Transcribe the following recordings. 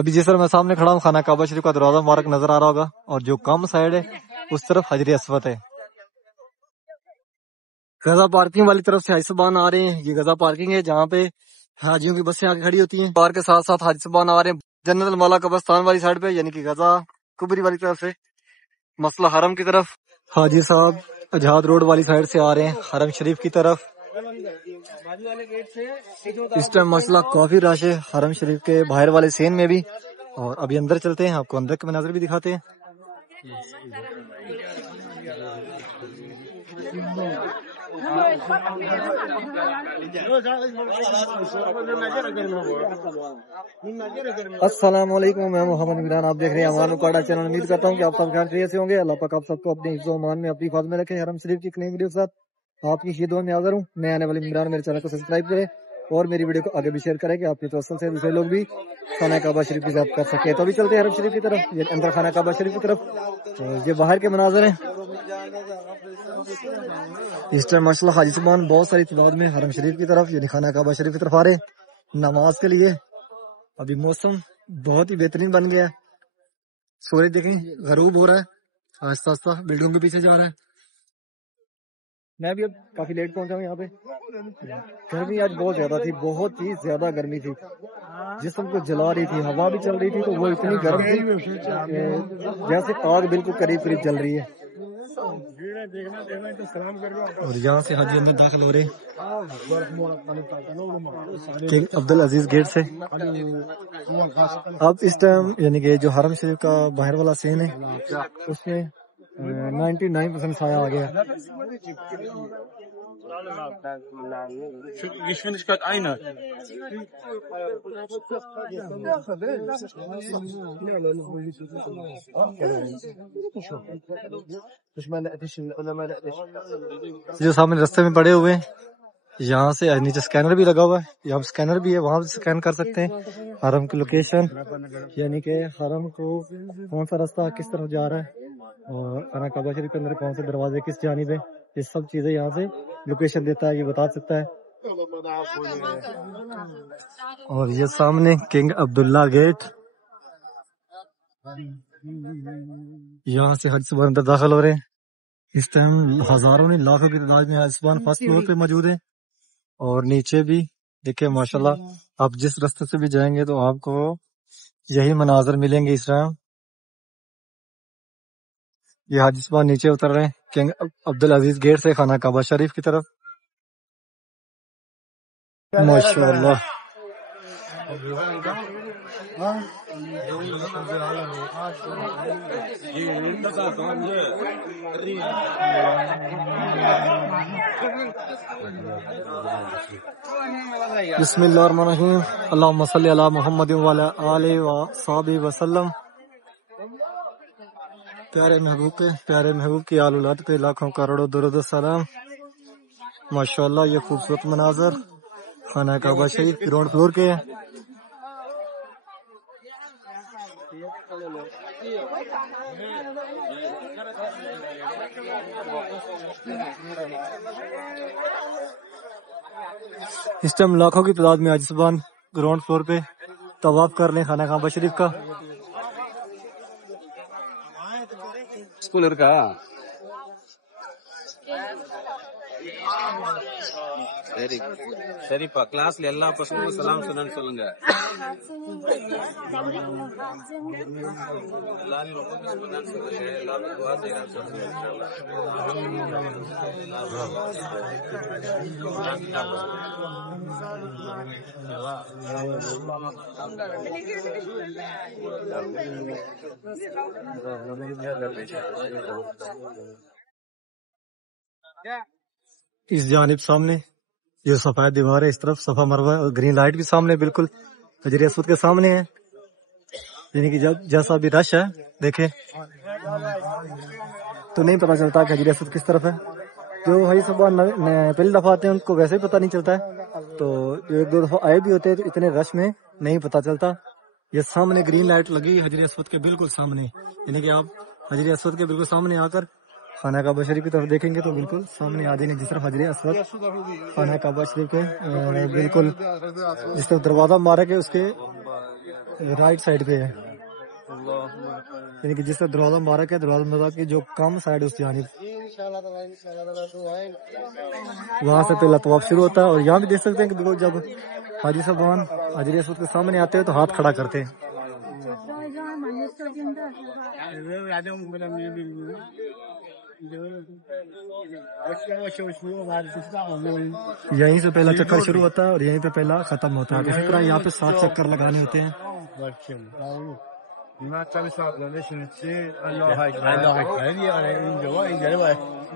ابھی جس طرح میں سامنے کھڑا ہوں خانہ کعبہ شریف کا دروازہ مبارک نظر آ رہا ہوگا، اور جو کم سائڈ ہے اس طرف حجر اسود ہے۔ غزہ پارکنگ والی طرف سے حاجی صاحبان آ رہے ہیں، یہ غزہ پارکنگ ہے جہاں پہ حاجیوں کی بسیں آگے کھڑی ہوتی ہیں۔ پار کے ساتھ ساتھ حاجی صاحبان آ رہے ہیں جنت المالا قبرستان والی سائڈ پہ، یعنی کہ غزہ کبری والی طرف سے مسئلہ حرم کی طرف۔ حاجی صاحب اجہاد روڈ والی سائڈ سے آ رہے ہیں حرم شریف کی طرف۔ اس ٹائم مسئلہ کافی رش ہے حرم شریف کے باہر والے سین میں بھی، اور ابھی اندر چلتے ہیں، آپ کو اندر کے مناظر بھی دکھاتے ہیں۔ السلام علیکم، میں محمد عمران، آپ دیکھ رہے ہیں امان اکاڑا چینل۔ امید کرتا ہوں کہ آپ سب خیریت سے ہوں گے۔ اللہ پاک آپ سب کو اپنے حفظ و امان میں اپنی حفاظت میں رکھے۔ حرم شریف کی ایک نئی ویڈیو کے ساتھ آپ کی خدمت میں حاضر ہوں۔ میں آنے والی عمران، میرے چینل کو سبسکرائب کریں اور میری ویڈیو کو آگے بھی شیئر کریں کہ آپ کے توسل سے دوسرے لوگ بھی خانہ کعبہ شریف کی زیارت کر سکے۔ تو ابھی چلتے ہیں حرم شریف کی طرف، یہ اندر خانہ کعبہ شریف کی طرف، یہ باہر کے مناظر ہیں۔ اس ٹائم ماشاءاللہ حاجی صاحبان بہت ساری تعداد میں حرم شریف کی طرف یعنی خانہ کعبہ شریف کی طرف آ رہے ہیں نماز کے لیے۔ ابھی موسم بہت ہی بہترین بن گیا ہے، سورج دیکھیں غروب ہو رہا ہے، آہستہ آہستہ بلڈنگ کے پیچھے جا رہا ہے۔ میں بھی اب کافی لیٹ پہنچا ہوں یہاں پہ۔ گرمی آج بہت زیادہ تھی، بہت ہی زیادہ گرمی تھی، جسم کو جلا رہی تھی، ہوا بھی چل رہی تھی تو وہ اتنی گرم تھی جیسے آگ بالکل قریب قریب جل رہی ہے۔ اور یہاں سے حاجی اندر داخل ہو رہے کنگ عبدالعزیز گیٹ سے۔ اب اس ٹائم یعنی کہ جو حرم شریف کا باہر والا سین ہے اس میں 99% سایہ آ گیا۔ Geschwindigkeit einer. جو سامنے رستے میں پڑے ہوئے ہیں، یہاں سے نیچے سکینر بھی لگا ہوا ہے، یہاں سکینر بھی ہے، وہاں بھی سکین کر سکتے ہیں حرم کی لوکیشن، یعنی کہ حرم کو کون سا راستہ کس طرف جا رہا ہے اور خانہ کعبہ شریف کے اندر کون سے دروازے کس جانب ہے، یہ سب چیزیں یہاں سے لوکیشن دیتا ہے، یہ بتا سکتا ہے۔ اور یہ سامنے کنگ عبداللہ گیٹ، یہاں سے حج صاحب اندر داخل ہو رہے ہیں۔ اس ٹائم ہزاروں نے لاکھوں کی تعداد میں حج صاحب فرسٹ فلور پہ موجود ہیں، اور نیچے بھی دیکھیں ماشاءاللہ آپ جس راستے سے بھی جائیں گے تو آپ کو یہی مناظر ملیں گے۔ اس طرح یہ حاجی صاحب نیچے اتر رہے ہیں کنگ عبدالعزیز گیٹ سے خانہ کعبہ شریف کی طرف۔ ماشاءاللہ بسم اللہ الرحمن الرحیم، اللہم صلی علی محمد وعلی آلہ وصحبہ وسلم۔ پیارے محبوب کی آل اولاد پہ لاکھوں کروڑوں درود و سلام۔ ماشاءاللہ یہ خوبصورت مناظر خانہ کعبہ شریف گراؤنڈ فلور کے ہیں۔ اس ٹائم لاکھوں کی تعداد میں حاجی صاحبان گراؤنڈ فلور پہ طواف کر لیں خانہ کعبہ شریف کا۔ சரிப்பா கிளாஸ்ல எல்லா பசங்களும் சலாம் சொன்னு சொல்லுங்க। எல்லாரும் ரொம்ப மிஸ் பண்ணான்னு சொல்லுங்க, எல்லாரும் துஆ செய்யறான்னு சொல்லுங்க اس جانب سامنے جو سفید دیوار ہے اس طرف صفا مروہ اور گرین لائٹ بھی سامنے بالکل حجر اسود کے سامنے ہے، یعنی کہ جیسا بھی رش ہے دیکھیں تو نہیں پتہ چلتا کہ حجر اسود کس طرف ہے۔ جو حاجی صاحب پہلی دفعہ آتے ہیں ان کو ویسے ہی پتہ نہیں چلتا ہے، تو ایک دو دفعہ آئے بھی ہوتے ہیں تو اتنے رش میں نہیں پتہ چلتا۔ یہ سامنے گرین لائٹ لگی حجر اسود کے بالکل سامنے، یعنی کہ آپ حجر اسود کے بالکل سامنے آ کر خانہ کعبہ شریف کی طرف دیکھیں گے تو بالکل سامنے آ جائیں گے، جس طرف حجر اسود خانہ کعبہ شریف کے بالکل جس طرف دروازہ مبارک ہے اس کے رائٹ سائڈ پہ ہے، یعنی کہ جس طرح دروازہ مبارک ہے، دروازہ مبارک کی جو کم سائڈ اس جانب، وہاں سے پہلا طواف شروع ہوتا ہے۔ اور یہاں بھی دیکھ سکتے ہیں کہ بالکل جب حاجی صاحبان حجر اسود کے سامنے آتے ہیں تو ہاتھ کھڑا کرتے ہیں۔ یہیں سے پہلا چکر شروع ہوتا ہے اور یہیں پہ پہلا ختم ہوتا ہے۔ اسی طرح یہاں پہ 7 چکر لگانے ہوتے ہیں۔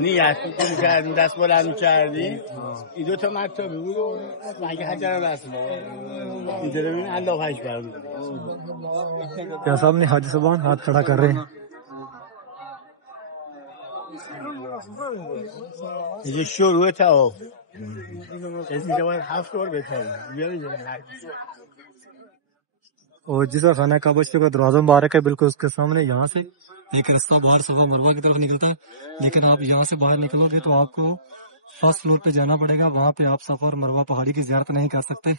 نیت می‌کردیم دست بلند می‌کردیم این دو تا مکتوب بود مگه حجر دست اینجا ببین الله اکبر کیا سامنے حاجی صاحبان ہاتھ کھڑا کر رہے ہیں۔ اینجا شروع طواف اینجا باید 7 بار بتوافیم اور جس کا خانہ کعبہ شریف کا دروازہ مبارک ہے بالکل اس کے سامنے، یہاں سے ایک رستہ باہر صفا مروہ کی طرف نکلتا ہے، لیکن آپ یہاں سے باہر نکلو گے تو آپ کو فرسٹ فلور پہ جانا پڑے گا، وہاں پہ آپ صفا اور مروہ پہاڑی کی زیارت نہیں کر سکتے۔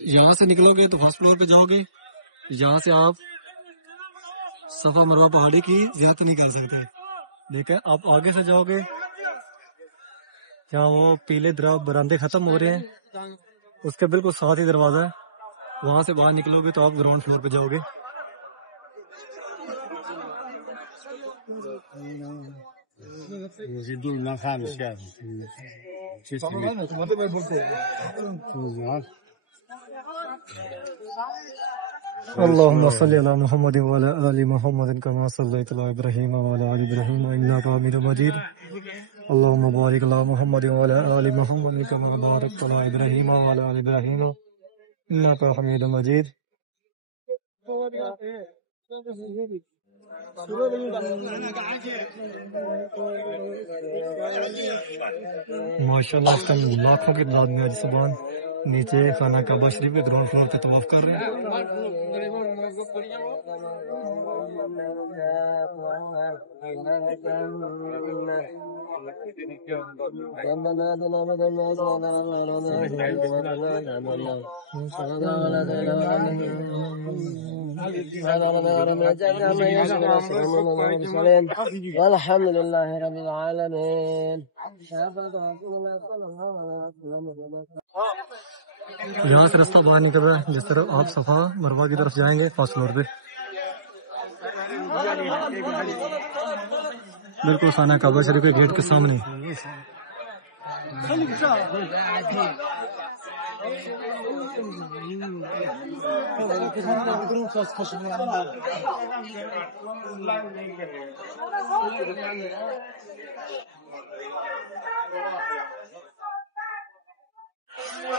یہاں سے نکلو گے تو فرسٹ فلور پہ جاؤ گے، یہاں سے آپ صفا مروہ پہاڑی کی زیارت نہیں کر سکتے، لیکن آپ آگے سے جاؤ گے جہاں وہ پیلے برآمدے ختم ہو رہے ہیں اس کے بالکل ساتھ ہی دروازہ ہے، وہاں سے باہر نکلو گے تو آپ گراؤنڈ فلور پہ جاؤ گے۔ اللهم صل على محمد وعلى آل محمد كما صليت على إبراهيم وعلى آل إبراهيم إنك حميد مجيد اللهم بارك على محمد وعلى آل محمد كما باركت على إبراهيم وعلى آل إبراهيم إنك حميد مجيد۔ ماشاءاللہ اس ٹائم لاکھوں کی تعداد میں حاجی صاحبان نیچے خانہ کعبہ شریف کے گراؤنڈ فلور پہ طواف کر رہے ہیں۔ والحمد لله رب العالمين۔ یہاں سے رستہ باہر نکل رہا ہے، جس طرح آپ صفا مروہ کی طرف جائیں گے فرسٹ فلور پہ بالکل خانہ کعبہ شریف کے گیٹ کے سامنے۔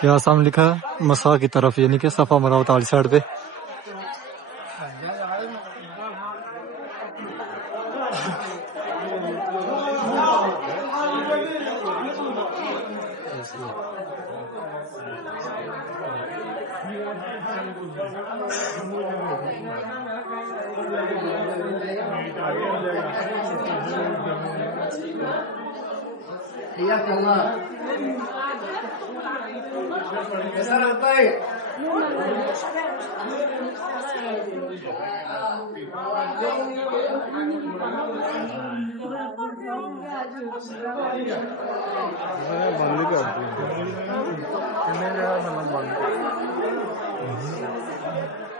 یہاں سامنے لکھا ہے مسا کی طرف، یعنی کہ صفا مروہ والی سائڈ پہ۔ حياك الله يسار الطيب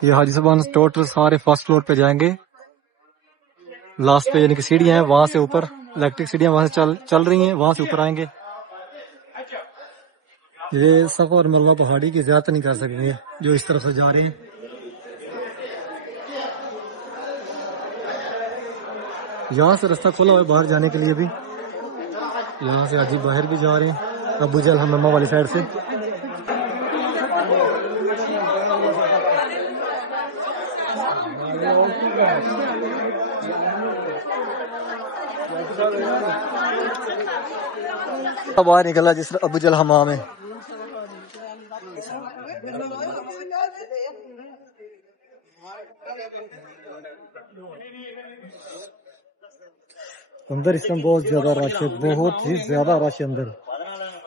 یہ حاجی صاحبان ٹوٹل سارے فرسٹ فلور پہ جائیں گے، لاسٹ پہ یعنی کہ سیڑھیاں ہیں، وہاں سے اوپر الیکٹرک سیڑھیاں وہاں سے چل رہی ہیں، وہاں سے اوپر آئیں گے۔ یہ صفا اور مروہ پہاڑی کی زیارت نہیں کر سکیں گے جو اس طرف سے جا رہے ہیں۔ یہاں سے رستہ کھولا ہوا ہے باہر جانے کے لیے بھی، یہاں سے حاجی باہر بھی جا رہے ہیں ابو جہل حمامہ والی سائڈ سے۔ باہر نکلا جس طرح ابو جہل حمام ہے۔ اندر اس میں بہت زیادہ رش ہے، بہت ہی زیادہ رش ہے اندر۔